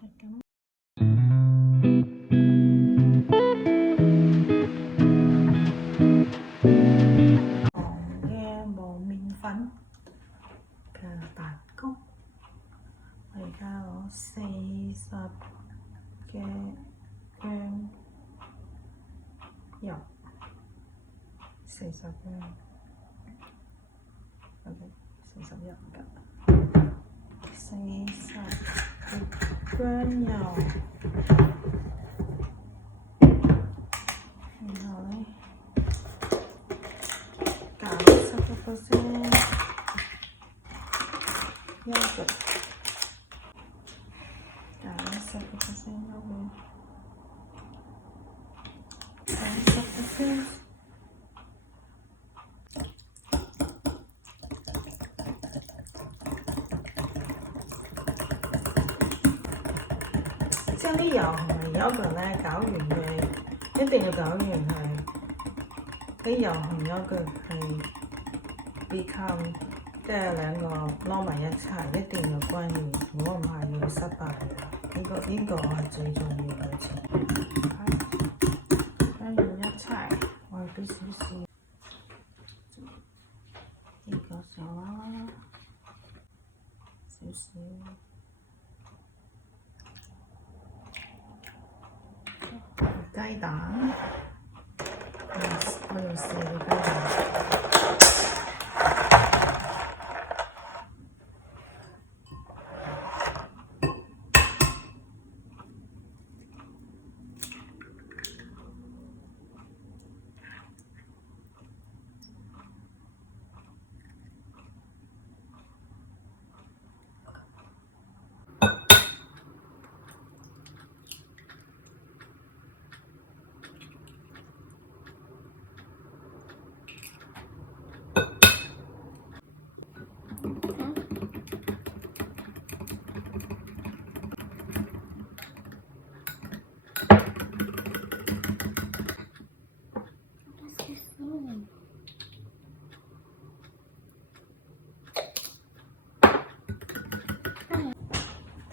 咁黃嘅冇麵粉嘅蛋糕，我而家攞40嘅姜油，40 gram， OK， 41㗎，40嘅姜油，然後咧90% yogurt， 90% yogurt， 90%。將啲油同埋 yogurt 咧攪完嘅，一定要攪完係啲油同 yogurt 係 become 即係兩個撈埋一齊，一定要均勻，如果唔係會失敗嘅。呢個係最重要嘅前提。均勻一齊，我俾少少呢個上啦，少少。雞蛋，我用4個雞蛋。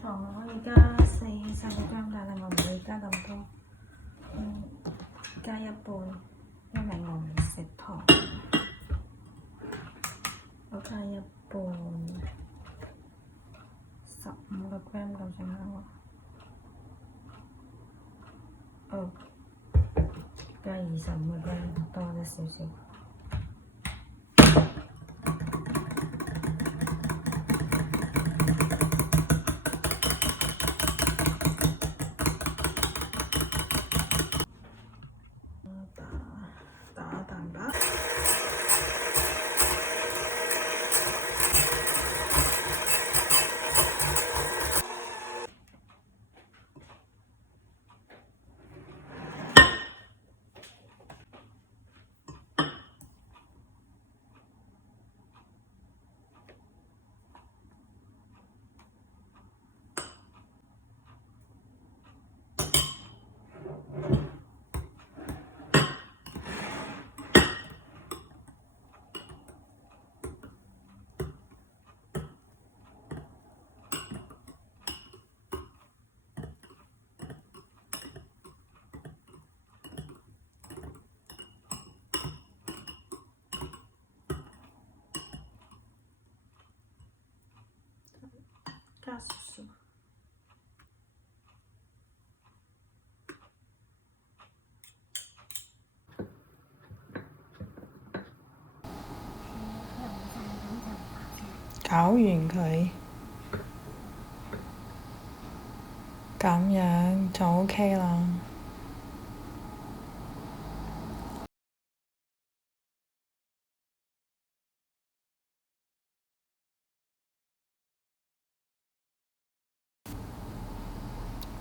糖我而家40個 gram， 但係我唔會加咁多，加一半，因為我唔食糖。我加一半，15個 gram 咁上下喎。哦，加25個 gram， 多咗少少。打蛋白。加少少。攪完佢，咁樣就 OK 啦。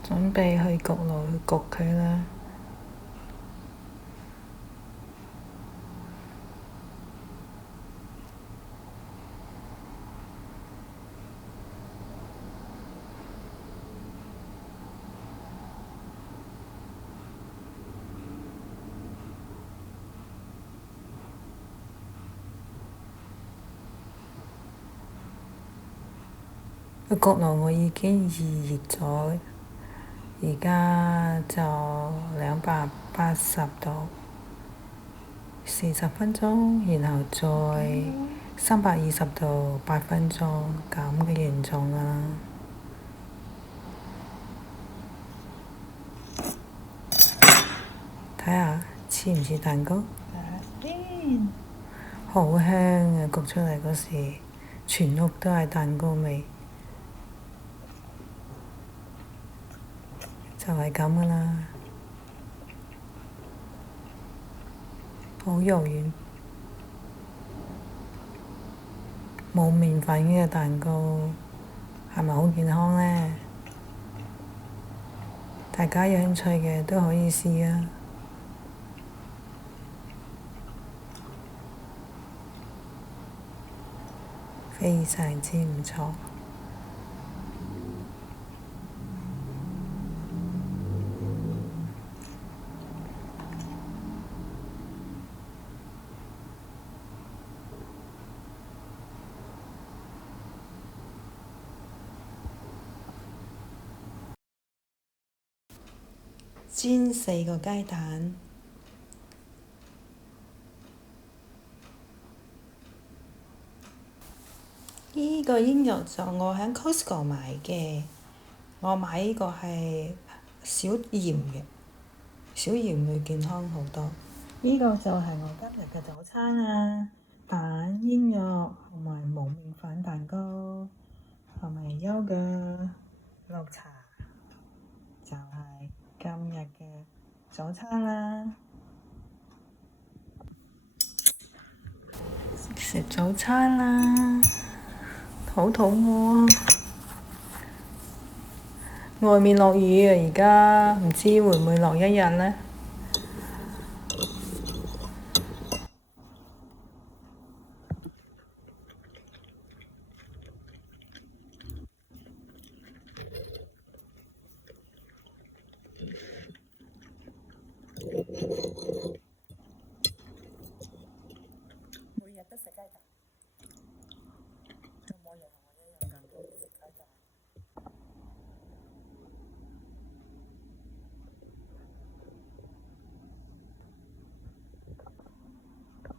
準備去焗爐去焗佢啦。個焗爐我已經預熱咗。而家就280度40分鐘，然後再320度8分鐘咁嘅形狀㗎啦。睇下似唔似蛋糕？好香啊！焗出嚟嗰時，全屋都係蛋糕味，就係咁㗎啦。好柔軟，冇麵粉嘅蛋糕係咪好健康呢？大家有興趣嘅都可以試啊！非常之唔錯。煎4個雞蛋，呢個煙油就我喺 Costco 買嘅，我買呢個係少鹽嘅，少鹽會健康好多。呢個就係我今日嘅早餐啊，蛋、煙肉同埋冇麵粉蛋糕，同埋優格、綠茶，就係今日嘅早餐啦。食早餐啦，好肚餓啊！外面落雨啊，而家唔知會唔會落一日呢？